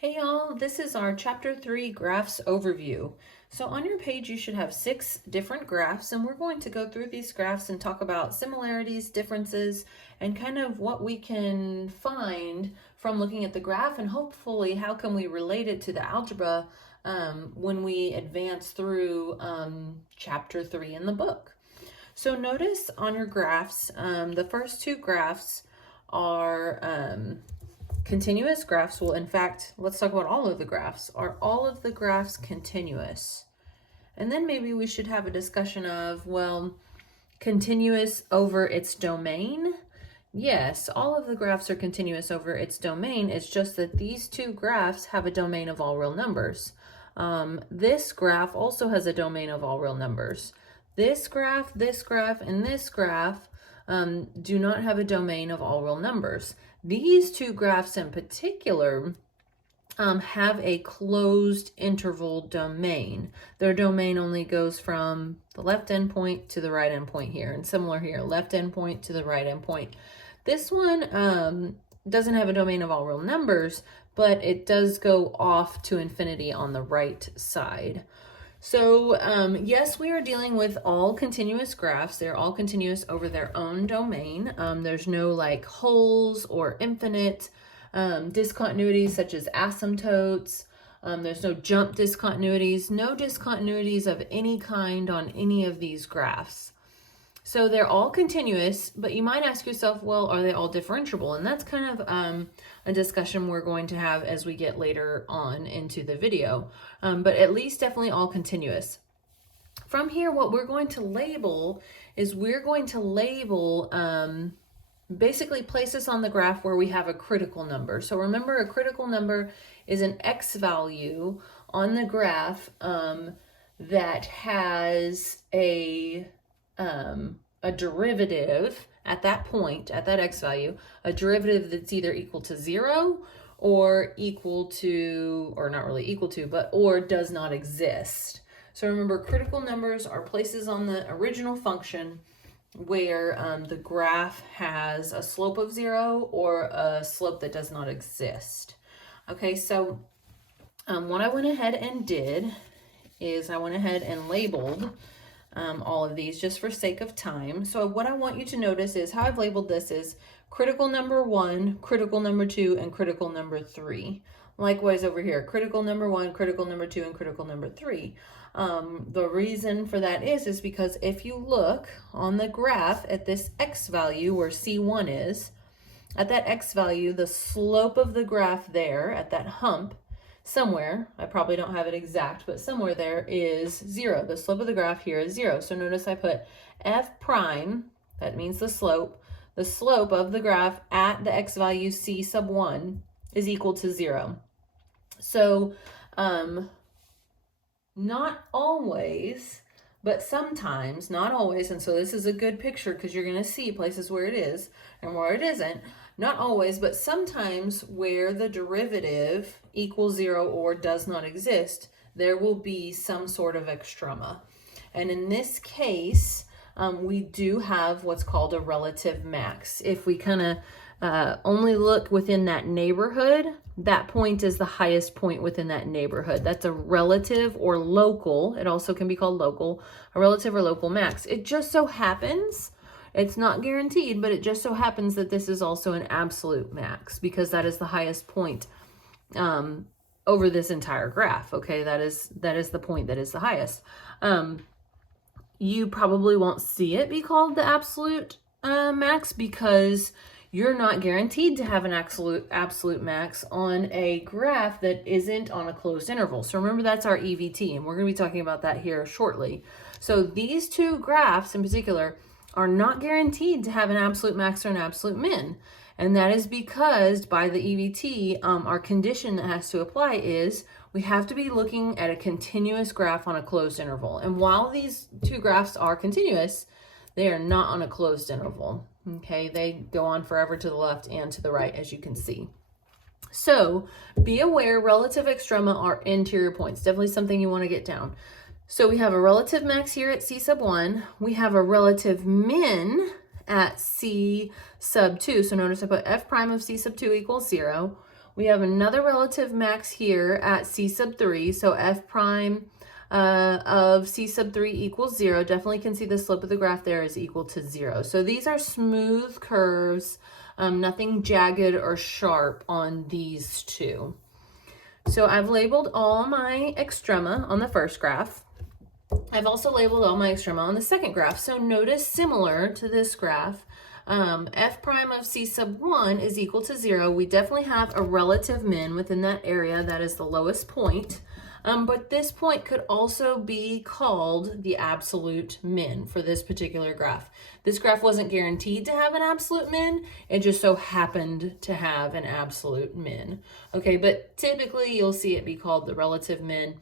Hey y'all, this is our chapter 3 graphs overview. So on your page you should have 6 different graphs, and we're going to go through these graphs and talk about similarities, differences, and kind of what we can find from looking at the graph, and hopefully how can we relate it to the algebra when we advance through chapter 3 in the book. So notice on your graphs, the first 2 graphs are continuous graphs. Well, in fact, let's talk about all of the graphs. Are all of the graphs continuous? And then maybe we should have a discussion of, well, continuous over its domain? Yes, all of the graphs are continuous over its domain. It's just that these 2 graphs have a domain of all real numbers. This graph also has a domain of all real numbers. This graph, and this graph do not have a domain of all real numbers. These 2 graphs in particular have a closed interval domain. Their domain only goes from the left endpoint to the right endpoint here, and similar here, left endpoint to the right endpoint. This one doesn't have a domain of all real numbers, but it does go off to infinity on the right side. So yes, we are dealing with all continuous graphs. They're all continuous over their own domain. There's no like holes or infinite discontinuities such as asymptotes. There's no jump discontinuities, no discontinuities of any kind on any of these graphs. So they're all continuous, but you might ask yourself, well, are they all differentiable? And that's kind of a discussion we're going to have as we get later on into the video, but at least definitely all continuous. From here, what we're going to label is we're going to label basically places on the graph where we have a critical number. So remember, a critical number is an x value on the graph that has a derivative at that point, at that x value, a derivative that's either equal to 0 or equal to, or not really equal to, but or does not exist. So remember, critical numbers are places on the original function where the graph has a slope of 0 or a slope that does not exist. Okay, so what I went ahead and did is I went ahead and labeled all of these just for sake of time. So what I want you to notice is how I've labeled this is critical number 1, critical number 2, and critical number 3. Likewise over here, critical number 1, critical number 2, and critical number 3. The reason for that is because if you look on the graph at this x value where C1 is, at that x value, the slope of the graph there at that hump somewhere, I probably don't have it exact, but somewhere there is 0. The slope of the graph here is 0. So notice I put f prime, that means the slope of the graph at the x value c sub 1 is equal to 0. So not always, but sometimes, not always, and so this is a good picture because you're going to see places where it is and where it isn't. Not always, but sometimes where the derivative equals 0 or does not exist, there will be some sort of extrema. And in this case, we do have what's called a relative max. If we kind of only look within that neighborhood, that point is the highest point within that neighborhood. That's a relative or local. It also can be called local, a relative or local max. It just so happens, it's not guaranteed, but it just so happens that this is also an absolute max because that is the highest point over this entire graph. Okay, that is the point that is the highest. You probably won't see it be called the absolute max because you're not guaranteed to have an absolute max on a graph that isn't on a closed interval. So remember, that's our EVT, and we're going to be talking about that here shortly. So these 2 graphs in particular are not guaranteed to have an absolute max or an absolute min. And that is because by the EVT, our condition that has to apply is we have to be looking at a continuous graph on a closed interval. And while these 2 graphs are continuous, they are not on a closed interval. Okay, they go on forever to the left and to the right, as you can see. So be aware, relative extrema are interior points. Definitely something you want to get down. So we have a relative max here at C sub 1. We have a relative min at C sub 2. So notice I put f prime of C sub 2 equals 0. We have another relative max here at C sub 3, so f prime of C sub 3 equals 0. Definitely can see the slope of the graph there is equal to 0. So these are smooth curves, nothing jagged or sharp on these two. So I've labeled all my extrema on the first graph. I've also labeled all my extrema on the second graph. So notice, similar to this graph, f prime of C sub 1 is equal to 0. We definitely have a relative min within that area. That is the lowest point. But this point could also be called the absolute min for this particular graph. This graph wasn't guaranteed to have an absolute min. It just so happened to have an absolute min. Okay, but typically you'll see it be called the relative min,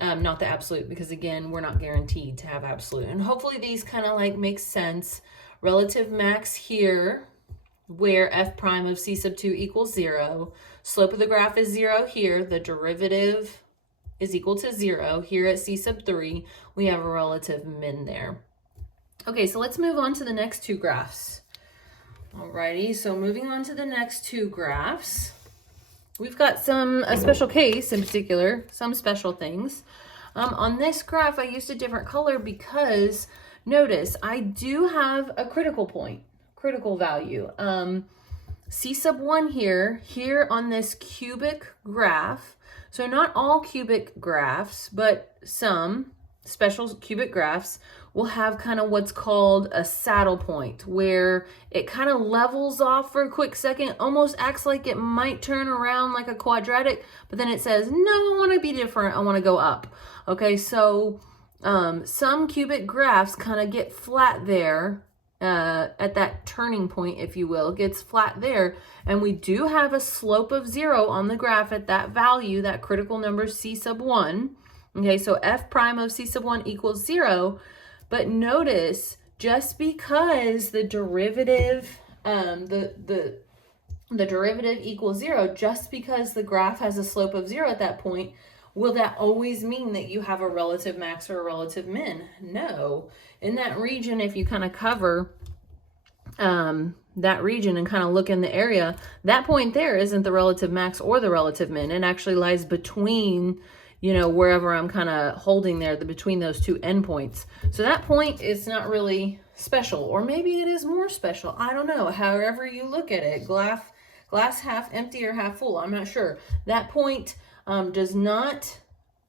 not the absolute, because again, we're not guaranteed to have absolute. And hopefully these kind of like make sense. Relative max here, where f prime of C sub 2 equals 0. Slope of the graph is 0 here. The derivative is equal to 0. Here at C sub 3, we have a relative min there. Okay, so let's move on to the next two graphs. Alrighty, so moving on to the next two graphs, we've got a special case in particular, some special things. On this graph, I used a different color because notice I do have a critical point, critical value. C sub 1 here on this cubic graph. So not all cubic graphs, but some special cubic graphs will have kind of what's called a saddle point, where it kind of levels off for a quick second, almost acts like it might turn around like a quadratic, but then it says, no, I want to be different. I want to go up. Okay, so some cubic graphs kind of get flat there. At that turning point, if you will, gets flat there, and we do have a slope of 0 on the graph at that value, that critical number C sub 1. Okay, so f prime of C sub 1 equals 0, but notice just because the derivative, the derivative equals 0, just because the graph has a slope of 0 at that point, will that always mean that you have a relative max or a relative min? No. In that region, if you kind of cover that region and kind of look in the area, that point there isn't the relative max or the relative min. It actually lies between, you know, wherever I'm kind of holding there, between those two endpoints. So that point is not really special, or maybe it is more special. I don't know. However you look at it, glass half empty or half full, I'm not sure. That point does not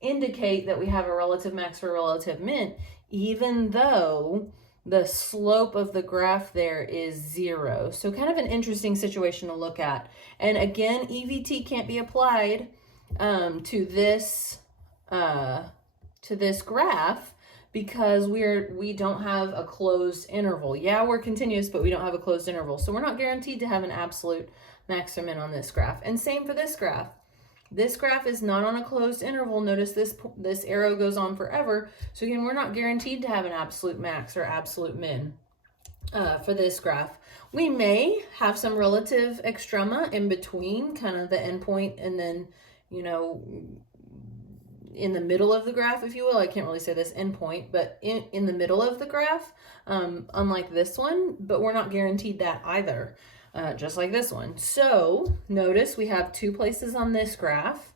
indicate that we have a relative max or a relative min, even though the slope of the graph there is 0. So kind of an interesting situation to look at. And again, EVT can't be applied to this graph because we don't have a closed interval. Yeah, we're continuous, but we don't have a closed interval. So we're not guaranteed to have an absolute max or min on this graph. And same for this graph. This graph is not on a closed interval. Notice this arrow goes on forever. So again, we're not guaranteed to have an absolute max or absolute min for this graph. We may have some relative extrema in between, kind of the endpoint, and then, you know, in the middle of the graph, if you will. I can't really say this endpoint, but in the middle of the graph, unlike this one, but we're not guaranteed that either. Just like this one. So notice we have two places on this graph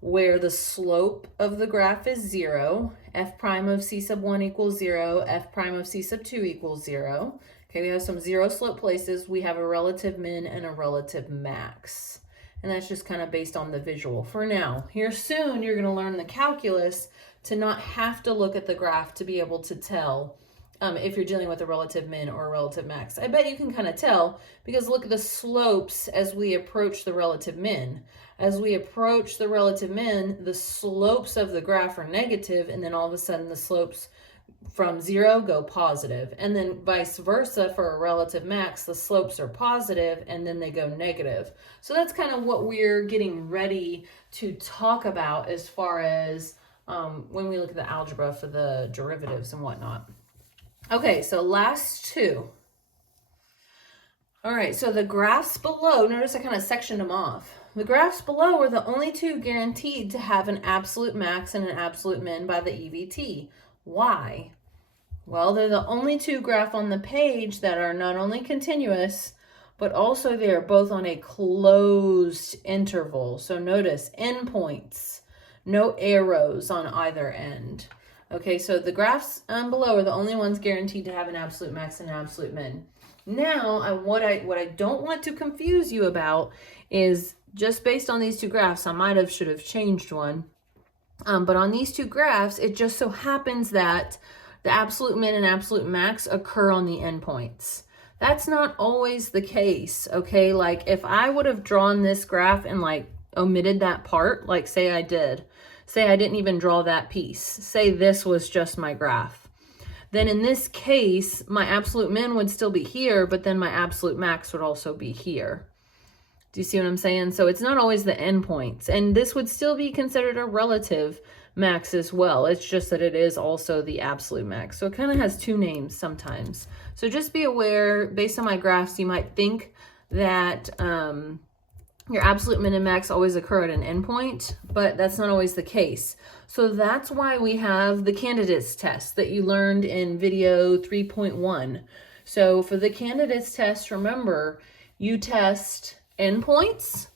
where the slope of the graph is 0. F prime of C sub 1 equals 0. F prime of C sub 2 equals 0. Okay, we have some 0 slope places. We have a relative min and a relative max. And that's just kind of based on the visual for now. Here soon, you're going to learn the calculus to not have to look at the graph to be able to tell if you're dealing with a relative min or a relative max. I bet you can kind of tell because look at the slopes as we approach the relative min. As we approach the relative min, the slopes of the graph are negative, and then all of a sudden the slopes from 0 go positive. And then vice versa for a relative max, the slopes are positive and then they go negative. So that's kind of what we're getting ready to talk about as far as when we look at the algebra for the derivatives and whatnot. Okay, so last two. All right, so the graphs below, notice I kind of sectioned them off. The graphs below are the only two guaranteed to have an absolute max and an absolute min by the EVT. Why? Well, they're the only two graphs on the page that are not only continuous, but also they are both on a closed interval. So notice endpoints, no arrows on either end. Okay, so the graphs below are the only ones guaranteed to have an absolute max and an absolute min. Now, what I don't want to confuse you about is just based on these two graphs, I should have changed one. But on these two graphs, it just so happens that the absolute min and absolute max occur on the endpoints. That's not always the case, okay? Like if I would have drawn this graph and like omitted that part, like say I didn't even draw that piece, say this was just my graph, then in this case, my absolute min would still be here, but then my absolute max would also be here. Do you see what I'm saying? So it's not always the endpoints, and this would still be considered a relative max as well. It's just that it is also the absolute max. So it kind of has two names sometimes. So just be aware, based on my graphs, you might think that your absolute min and max always occur at an endpoint, but that's not always the case. So that's why we have the candidates test that you learned in video 3.1. So for the candidates test, remember, you test endpoints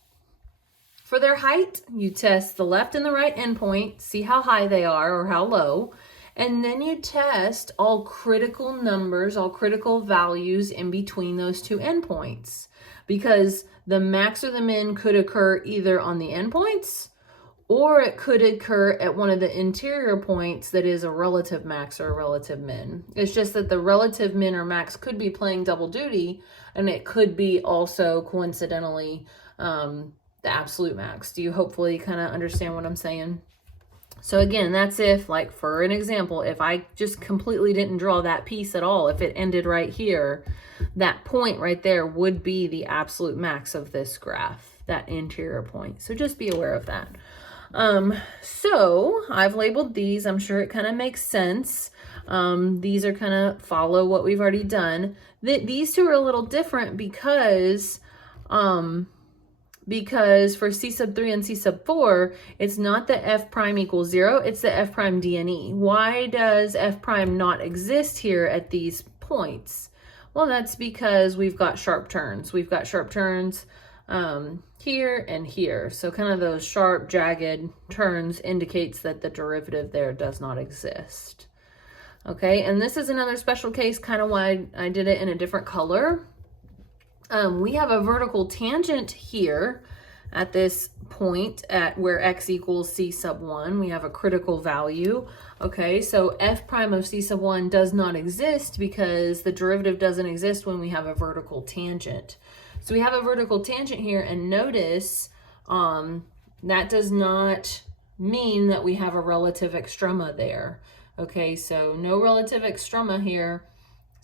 for their height. You test the left and the right endpoint, see how high they are or how low. And then you test all critical numbers, all critical values in between those two endpoints. Because the max or the min could occur either on the endpoints, or it could occur at one of the interior points that is a relative max or a relative min. It's just that the relative min or max could be playing double duty, and it could be also coincidentally the absolute max. Do you hopefully kind of understand what I'm saying? So again, that's if, like for an example, if I just completely didn't draw that piece at all, if it ended right here, that point right there would be the absolute max of this graph, that interior point. So just be aware of that. So I've labeled these. I'm sure it kind of makes sense. These are kind of follow what we've already done. These two are a little different because for C sub 3 and C sub 4, it's not the f prime equals 0, it's the f prime DNE. Why does f prime not exist here at these points? Well, that's because we've got sharp turns. We've got sharp turns here and here. So kind of those sharp, jagged turns indicates that the derivative there does not exist. Okay, and this is another special case, kind of why I did it in a different color. We have a vertical tangent here at this point at where x equals c sub 1. We have a critical value. Okay, so f prime of c sub 1 does not exist because the derivative doesn't exist when we have a vertical tangent. So we have a vertical tangent here, and notice that does not mean that we have a relative extrema there. Okay, so no relative extrema here.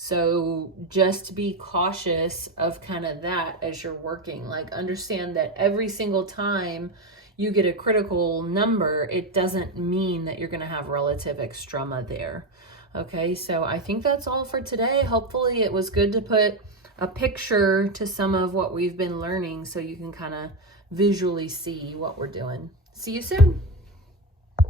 So just be cautious of kind of that as you're working. Like understand that every single time you get a critical number, it doesn't mean that you're going to have relative extrema there. Okay, so I think that's all for today. Hopefully it was good to put a picture to some of what we've been learning so you can kind of visually see what we're doing. See you soon.